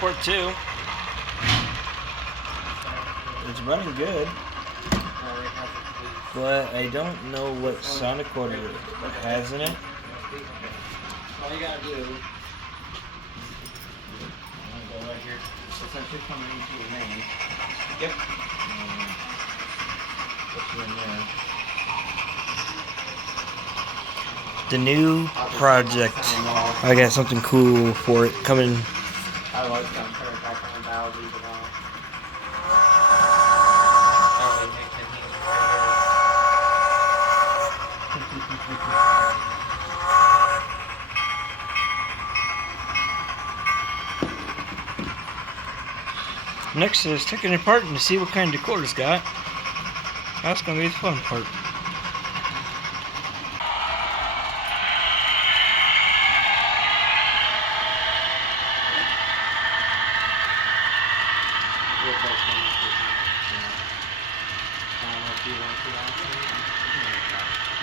port 2. It's running good. But I don't know what sound recorder it has in it. All you gotta do is go right here. This one should come into the main. Yep. Put you in there. The new project. I got something cool for it coming. I was gonna turn it back on valve, leave it on. Next is taking it apart and to see what kind of decor it's got. That's gonna be the fun part.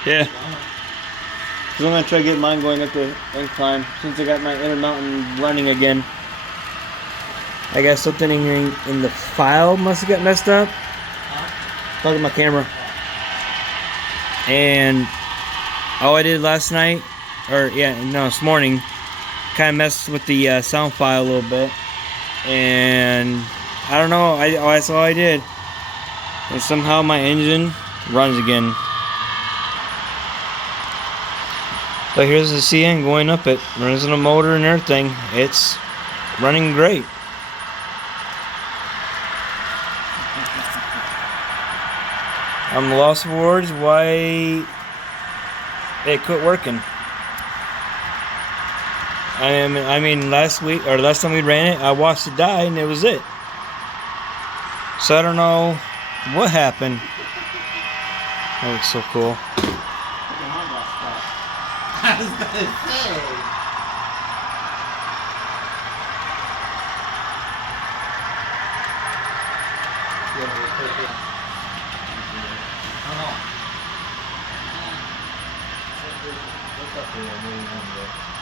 Yeah. Because I'm going to try to get mine going up the incline since I got my Intermountain running again. I got something in the file must have got messed up. Look at my camera. And all I did last night, this morning, kind of messed with the sound file a little bit. And I don't know, that's all I did. And somehow my engine runs again. So here's the CN going up it. Runs in a motor and everything. It's running great. I'm lost for words why it quit working. I mean last time we ran it, I watched it die and it was it. So I don't know what happened. That looks so cool. I was gonna say.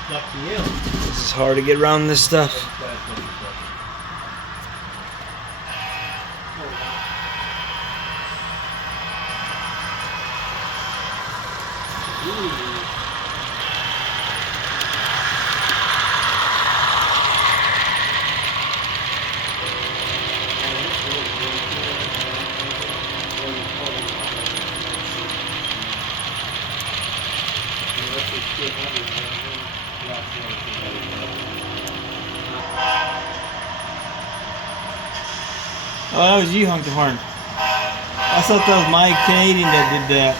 It's up to you. This is hard to get around this stuff. Oh, that was you, Hunk the Horn. I thought that was my Canadian that did that.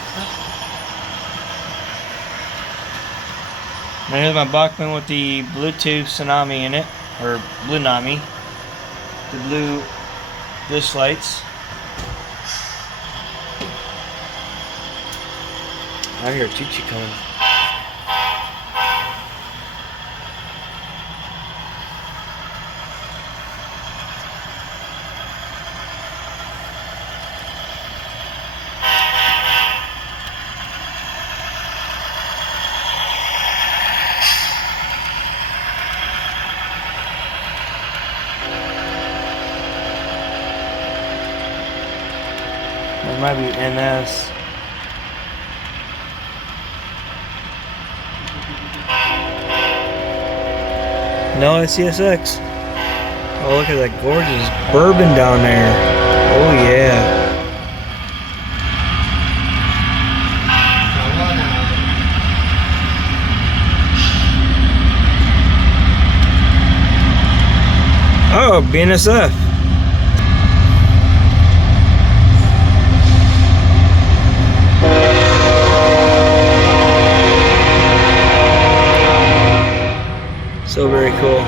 Now here's my Bachman with the Bluetooth Tsunami in it, or Blue Nami. The blue dish lights. I hear Chi-Chi coming. It might be NS. No, it's CSX. Oh, look at that gorgeous bourbon down there. Oh, yeah. Oh, BNSF. So very cool.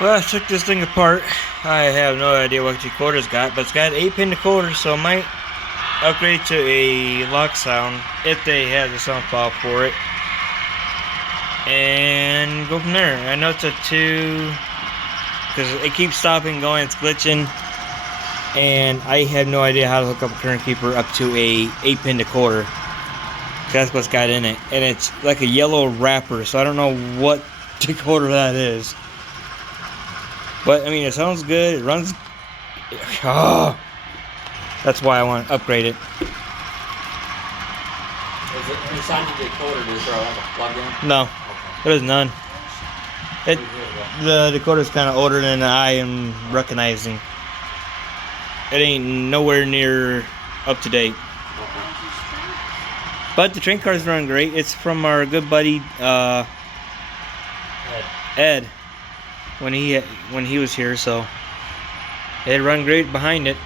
Well, I took this thing apart. I have no idea what decoder's got, but it's got 8-pin decoder, so I might upgrade to a lock sound if they have the sound file for it, and go from there. I know it's a 2 because it keeps stopping, going, it's glitching, and I have no idea how to hook up a current keeper up to a 8-pin decoder. That's what's got in it, and it's like a yellow wrapper, so I don't know what decoder that is. But I mean, it sounds good. It runs. Oh, that's why I want to upgrade it. Is it inside the decoder? Is there like a plug-in? No, Okay. there's none. The decoder's kind of older than I am recognizing. It ain't nowhere near up to date. Okay. But the train cars run great. It's from our good buddy Ed when he was here, so it run great behind it.